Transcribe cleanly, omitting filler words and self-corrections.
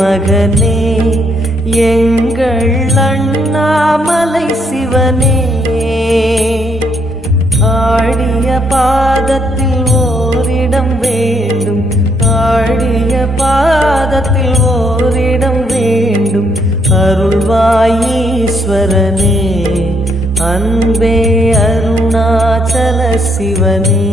மகனே எங்கள் அண்ணாமலை சிவனே. ஆடிய பாதத்தில் ஓரிடம் வேண்டும், ஆடிய பாதத்தில் ஓரிடம் வேண்டும். அருள்வாயீஸ்வரனே, அன்பே அருணாச்சல சிவனே.